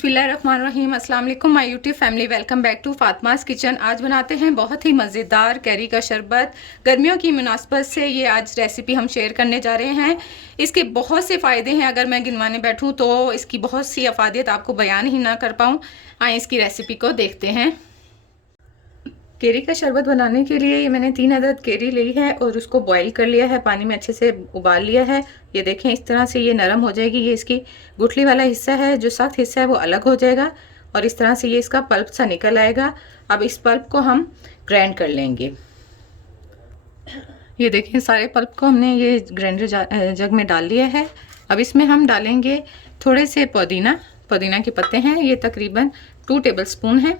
बिस्मिल्लाहिर्रहमानिर्रहीम। अस्सलाम वालेकुम my YouTube family, welcome back to Fatima's kitchen. आज बनाते हैं बहुत ही मज़ेदार कैरी का शरबत। गर्मियों की मुनासबत से ये आज रेसिपी हम शेयर करने जा रहे हैं। इसके बहुत से फ़ायदे हैं, अगर मैं गिनवाने बैठूं तो इसकी बहुत सी अफादियत आपको बयान ही ना कर पाऊँ। आइए इसकी रेसिपी को देखते हैं। केरी का शरबत बनाने के लिए ये मैंने 3 अदद केरी ली है और उसको बॉईल कर लिया है, पानी में अच्छे से उबाल लिया है। ये देखें, इस तरह से ये नरम हो जाएगी। ये इसकी गुठली वाला हिस्सा है, जो सख्त हिस्सा है वो अलग हो जाएगा और इस तरह से ये इसका पल्प सा निकल आएगा। अब इस पल्प को हम ग्राइंड कर लेंगे। ये देखें, सारे पल्प को हमने ये ग्राइंडर जग में डाल लिया है। अब इसमें हम डालेंगे थोड़े से पुदीना के पत्ते हैं, ये तकरीबन 2 टेबल स्पून हैं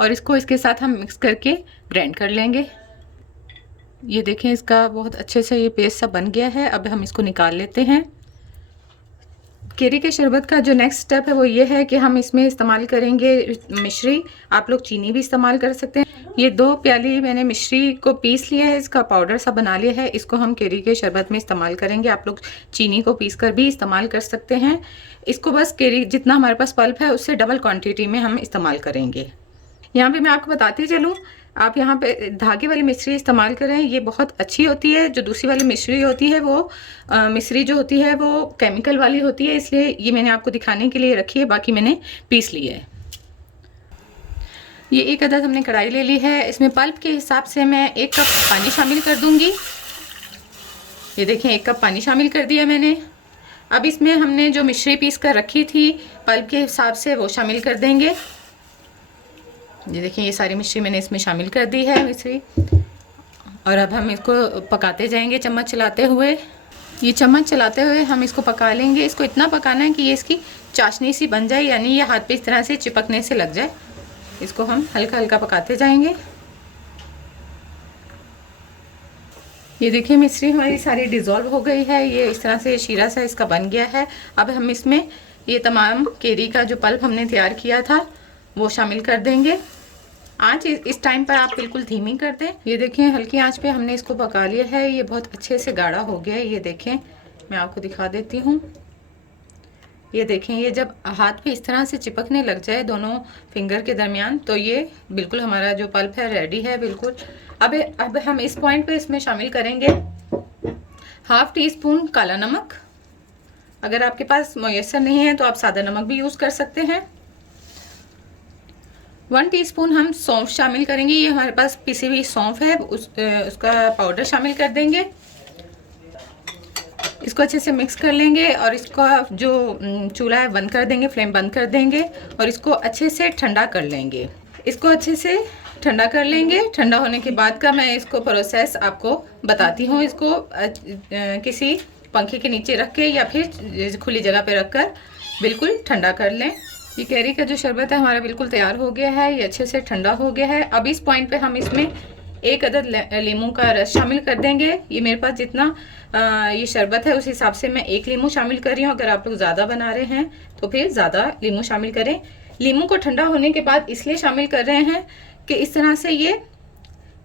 और इसको इसके साथ हम मिक्स करके ग्राइंड कर लेंगे। ये देखें, इसका बहुत अच्छे से ये पेस्ट सा बन गया है। अब हम इसको निकाल लेते हैं। केरी के शरबत का जो नेक्स्ट स्टेप है वो ये है कि हम इसमें इस्तेमाल करेंगे मिश्री। आप लोग चीनी भी इस्तेमाल कर सकते हैं। ये 2 प्याली मैंने मिश्री को पीस लिया है, इसका पाउडर सा बना लिया है। इसको हम केरी के शरबत में इस्तेमाल करेंगे। आप लोग चीनी को पीस कर भी इस्तेमाल कर सकते हैं। इसको बस केरी जितना हमारे पास पल्प है उससे डबल क्वान्टिटी में हम इस्तेमाल करेंगे। यहाँ पे मैं आपको बताती चलूँ, आप यहाँ पे धागे वाली मिश्री इस्तेमाल करें, ये बहुत अच्छी होती है। जो दूसरी वाली मिश्री होती है वो मिश्री जो होती है वो केमिकल वाली होती है, इसलिए ये मैंने आपको दिखाने के लिए रखी है, बाकी मैंने पीस ली है। ये 1 अदद हमने कढ़ाई ले ली है। इसमें पल्प के हिसाब से मैं 1 कप पानी शामिल कर दूँगी। ये देखें, 1 कप पानी शामिल कर दिया मैंने। अब इसमें हमने जो मिश्री पीस कर रखी थी पल्प के हिसाब से वो शामिल कर देंगे। ये देखिए, ये सारी मिश्री मैंने इसमें शामिल कर दी है मिश्री। और अब हम इसको पकाते जाएंगे चम्मच चलाते हुए। ये चम्मच चलाते हुए हम इसको पका लेंगे। इसको इतना पकाना है कि ये इसकी चाशनी सी बन जाए, यानी ये हाथ पे इस तरह से चिपकने से लग जाए। इसको हम हल्का हल्का पकाते जाएंगे। ये देखिए, मिश्री हमारी सारी डिज़ोल्व हो गई है। ये इस तरह से शीरा सा इसका बन गया है। अब हम इसमें ये तमाम केरी का जो पल्प हमने तैयार किया था वो शामिल कर देंगे। आंच इस टाइम पर आप बिल्कुल धीमी कर दें। ये देखें, हल्की आंच पे हमने इसको पका लिया है। ये बहुत अच्छे से गाढ़ा हो गया है। ये देखें, मैं आपको दिखा देती हूँ। ये देखें, ये जब हाथ पे इस तरह से चिपकने लग जाए दोनों फिंगर के दरमियान, तो ये बिल्कुल हमारा जो पल्प है रेडी है बिल्कुल। अब हम इस पॉइंट पे इसमें शामिल करेंगे 1/2 टीस्पून काला नमक। अगर आपके पास मुयस्सर नहीं है तो आप सादा नमक भी यूज़ कर सकते हैं। 1 टीस्पून हम सौंफ शामिल करेंगे। ये हमारे पास पिसी हुई सौंफ है, उसका पाउडर शामिल कर देंगे। इसको अच्छे से मिक्स कर लेंगे और इसका जो चूल्हा है बंद कर देंगे, फ्लेम बंद कर देंगे और इसको अच्छे से ठंडा कर लेंगे। इसको अच्छे से ठंडा कर लेंगे। ठंडा होने के बाद का मैं इसको प्रोसेस आपको बताती हूँ। इसको किसी पंखे के नीचे रख के या फिर खुली जगह पे रख कर बिल्कुल ठंडा कर लें। ये कैरी का जो शरबत है हमारा बिल्कुल तैयार हो गया है। ये अच्छे से ठंडा हो गया है। अब इस पॉइंट पे हम इसमें 1 अदद लीमू का रस शामिल कर देंगे। ये मेरे पास जितना ये शरबत है उस हिसाब से मैं 1 लीमू शामिल कर रही हूँ। अगर आप लोग ज़्यादा बना रहे हैं तो फिर ज़्यादा लीमू शामिल करें। लीमू को ठंडा होने के बाद इसलिए शामिल कर रहे हैं कि इस तरह से ये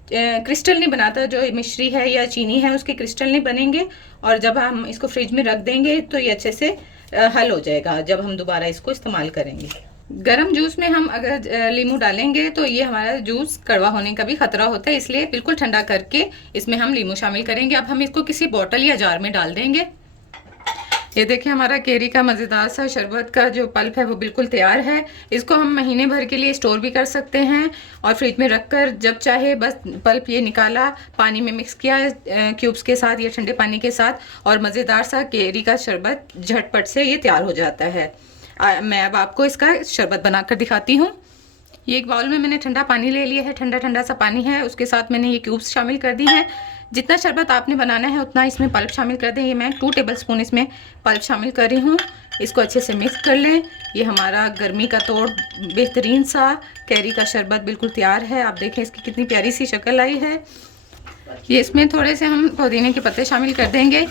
क्रिस्टल नहीं बनाता। जो मिश्री है या चीनी है उसके क्रिस्टल नहीं बनेंगे और जब हम इसको फ्रिज में रख देंगे तो ये अच्छे से हल हो जाएगा जब हम दोबारा इसको इस्तेमाल करेंगे। गरम जूस में हम अगर लीमू डालेंगे तो ये हमारा जूस कड़वा होने का भी खतरा होता है, इसलिए बिल्कुल ठंडा करके इसमें हम लीमू शामिल करेंगे। अब हम इसको किसी बोतल या जार में डाल देंगे। ये देखिए, हमारा केरी का मज़ेदार सा शरबत का जो पल्प है वो बिल्कुल तैयार है। इसको हम महीने भर के लिए स्टोर भी कर सकते हैं और फ्रिज में रखकर जब चाहे बस पल्प ये निकाला, पानी में मिक्स किया क्यूब्स के साथ या ठंडे पानी के साथ और मज़ेदार सा केरी का शरबत झटपट से ये तैयार हो जाता है। मैं अब आपको इसका शरबत बनाकर दिखाती हूँ। ये एक बाउल में मैंने ठंडा पानी ले लिया है। ठंडा ठंडा सा पानी है, उसके साथ मैंने ये क्यूब्स शामिल कर दी हैं। जितना शरबत आपने बनाना है उतना इसमें पल्प शामिल कर दें। ये मैं 2 टेबल स्पून इसमें पल्प शामिल कर रही हूँ। इसको अच्छे से मिक्स कर लें। ये हमारा गर्मी का तोड़ बेहतरीन सा कैरी का शरबत बिल्कुल तैयार है। आप देखें इसकी कितनी प्यारी सी शक्ल आई है। ये इसमें थोड़े से हम पुदीने के पत्ते शामिल कर देंगे।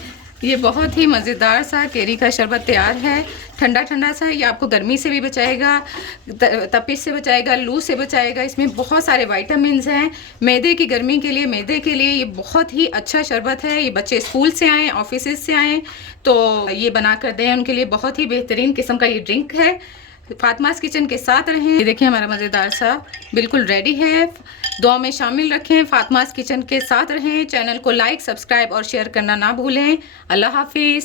ये बहुत ही मज़ेदार सा केरी का शरबत तैयार है। ठंडा ठंडा सा, ये आपको गर्मी से भी बचाएगा, तपिश से बचाएगा, लू से बचाएगा। इसमें बहुत सारे विटामिन्स हैं। मैदे की गर्मी के लिए, मैदे के लिए ये बहुत ही अच्छा शरबत है। ये बच्चे स्कूल से आएँ, ऑफिस से आएँ तो ये बना कर दें उनके लिए। बहुत ही बेहतरीन किस्म का ये ड्रिंक है। फातिमास किचन के साथ रहें। ये देखिए हमारा मज़ेदार सा बिल्कुल रेडी है। दुआ में शामिल रखें। फातिमास किचन के साथ रहें। चैनल को लाइक, सब्सक्राइब और शेयर करना ना भूलें। अल्लाह हाफिज़।